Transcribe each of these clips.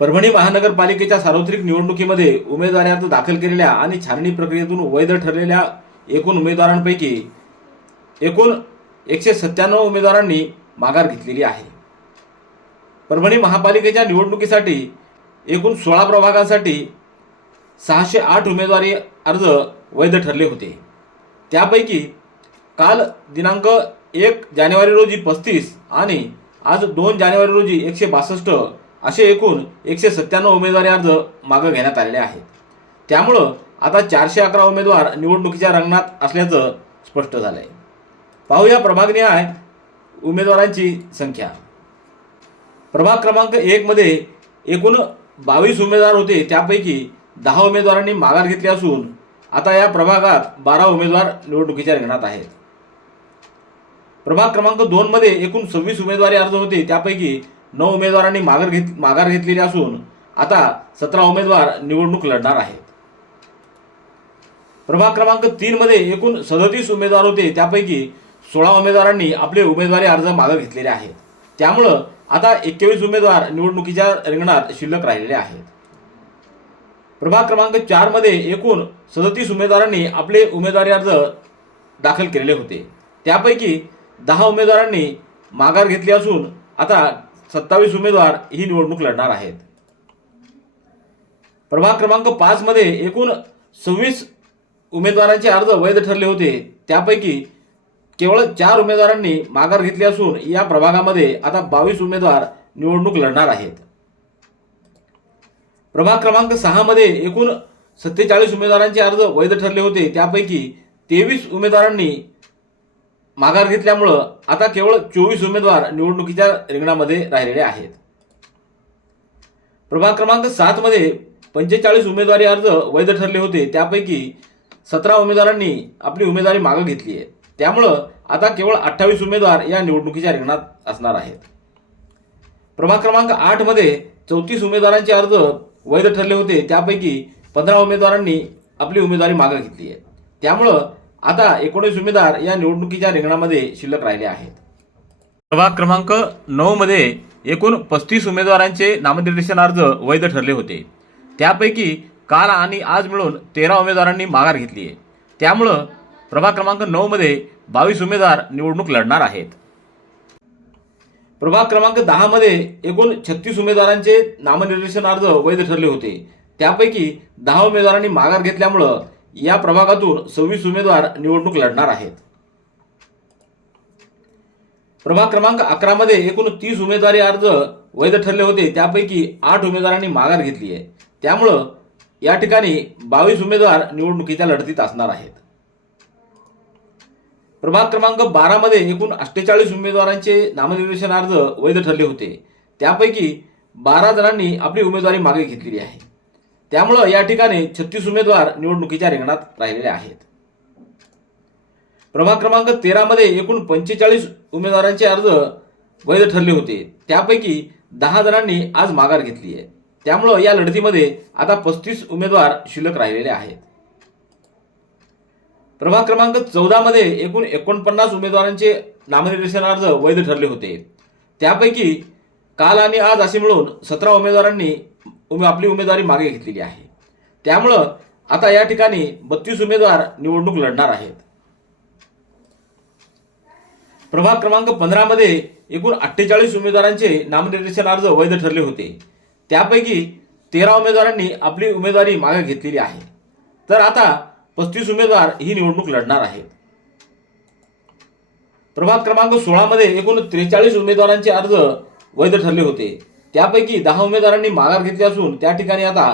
परभणी महानगरपालिकेच्या सार्वत्रिक निवडणुकीमध्ये उमेदवारी अर्ज दाखल केलेल्या आणि छाननी प्रक्रियेतून वैध ठरलेल्या एकूण उमेदवारांपैकी एकूण 197 उमेदवारांनी माघार घेतलेली आहे. परभणी महापालिकेच्या निवडणुकीसाठी एकूण 16 प्रभागांसाठी 608 उमेदवारी अर्ज वैध ठरले होते. त्यापैकी काल दिनांक 1 जानेवारी रोजी 35 आणि आज 2 जानेवारी रोजी 162 असे एकूण 197 उमेदवारी अर्ज मागे घेण्यात आलेले आहेत. त्यामुळं आता 411 उमेदवार निवडणुकीच्या रिंगणात असल्याचं स्पष्ट झालं आहे. पाहूया प्रभागनिहाय उमेदवारांची संख्या. प्रभाग क्रमांक 1 मध्ये एकूण 22 उमेदवार होते. त्यापैकी 10 उमेदवारांनी माघार घेतली असून आता या प्रभागात 12 उमेदवार निवडणुकीच्या रिंगणात आहेत. प्रभाग क्रमांक 2 मध्ये एकूण 26 उमेदवारी अर्ज होते. त्यापैकी 9 उमेदवारांनी माघार घेतलेली असून आता 17 उमेदवार निवडणूक लढणार आहेत. प्रभाग क्रमांक 3 मध्ये एकूण 37 उमेदवार होते. त्यापैकी 16 उमेदवारांनी आपले उमेदवारी अर्ज मागे घेतलेले आहेत. त्यामुळं आता 21 उमेदवार निवडणुकीच्या रिंगणात शिल्लक राहिलेले आहेत. प्रभाग क्रमांक 4 मध्ये एकूण 37 उमेदवारांनी आपले उमेदवारी अर्ज दाखल केलेले होते. त्यापैकी 10 उमेदवारांनी माघार घेतली असून आता 27 उमेदवार ही निवडणूक लढणार आहेत. प्रभाग क्रमांक 5 मध्ये एकूण 26 उमेदवारांचे अर्ज वैध ठरले होते. त्यापैकी केवळ 4 उमेदवारांनी माघार घेतली असून या प्रभागामध्ये आता 22 उमेदवार निवडणूक लढणार आहेत. प्रभाग क्रमांक 6 मध्ये एकूण 47 उमेदवारांचे अर्ज वैध ठरले होते. त्यापैकी 23 उमेदवारांनी माघार घेतल्यामुळं आता केवळ 24 उमेदवार निवडणुकीच्या रिंगणामध्ये राहिलेले आहेत. प्रभाग क्रमांक 7 मध्ये 45 उमेदवारी अर्ज वैध ठरले होते. त्यापैकी 17 उमेदवारांनी आपली उमेदवारी मागे घेतली आहे. त्यामुळं आता केवळ 28 उमेदवार या निवडणुकीच्या रिंगणात असणार आहेत. प्रभाग क्रमांक 8 मध्ये 34 उमेदवारांचे अर्ज वैध ठरले होते. त्यापैकी 15 उमेदवारांनी आपली उमेदवारी मागे घेतली आहे. त्यामुळं आता 19 उमेदवार या निवडणुकीच्या रिंगणामध्ये शिल्लक राहिले आहेत. प्रभाग क्रमांक 9 मध्ये एकूण 35 उमेदवारांचे नामनिर्देशन अर्ज वैध ठरले होते. त्यापैकी काल आणि आज मिळून 13 उमेदवारांनी माघार घेतली आहे. त्यामुळं प्रभाग क्रमांक 9 मध्ये 22 उमेदवार निवडणूक लढणार आहेत. प्रभाग क्रमांक 10 मध्ये एकूण 36 उमेदवारांचे नामनिर्देशन अर्ज वैध ठरले होते. त्यापैकी 10 उमेदवारांनी माघार घेतल्यामुळं या प्रभागातून 26 उमेदवार निवडणूक लढणार आहेत. प्रभाग क्रमांक 11 मध्ये एकूण 30 उमेदवारी अर्ज वैध ठरले होते. त्यापैकी 8 उमेदवारांनी माघार घेतली आहे. त्यामुळं या ठिकाणी 22 उमेदवार निवडणुकीच्या लढतीत असणार आहेत. प्रभाग क्रमांक 12 मध्ये एकूण 48 उमेदवारांचे नामनिर्देशन अर्ज वैध ठरले होते. त्यापैकी 12 जणांनी आपली उमेदवारी मागे घेतलेली आहे. त्यामुळं या ठिकाणी 36 उमेदवार निवडणुकीच्या रिंगणात राहिलेले आहेत. प्रभाग क्रमांक 13 मध्ये एकूण 45 उमेदवारांचे अर्ज वैध ठरले होते. त्यापैकी 10 जणांनी आज माघार घेतली आहे. त्यामुळं या लढतीमध्ये आता 35 उमेदवार शिल्लक राहिलेले आहेत. प्रभाग क्रमांक 14 मध्ये एकूण 49 उमेदवारांचे नामनिर्देशन अर्ज वैध ठरले होते. त्यापैकी काल आणि आज असे मिळून 17 उमेदवारांनी आपली उमेदवारी मागे घेतलेली आहे. त्यामुळं आता या ठिकाणी 32 उमेदवार निवडणूक लढणार आहेत. प्रभाग क्रमांक 15 मध्ये एकूण 48 उमेदवारांचे नामनिर्देशन अर्ज वैध ठरले होते. त्यापैकी 13 उमेदवारांनी आपली उमेदवारी मागे घेतलेली आहे. तर आता 35 उमेदवार ही निवडणूक लढणार आहेत. प्रभाग क्रमांक 16 मध्ये एकूण 43 उमेदवारांचे अर्ज वैध ठरले होते. त्यापैकी 10 उमेदवारांनी माघार घेतली असून त्या ठिकाणी आता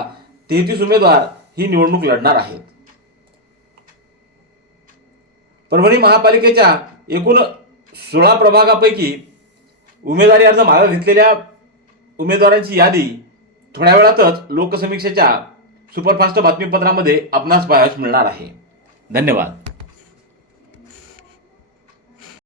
33 उमेदवार ही निवडणूक लढणार आहेत. परभणी महापालिकेच्या एकूण 16 प्रभागापैकी उमेदवारी अर्ज मागे घेतलेल्या उमेदवारांची यादी थोड्या वेळातच लोकसमीक्षेच्या सुपरफास्ट बातमीपत्रामध्ये आपणास पाहायला मिळणार आहे. धन्यवाद.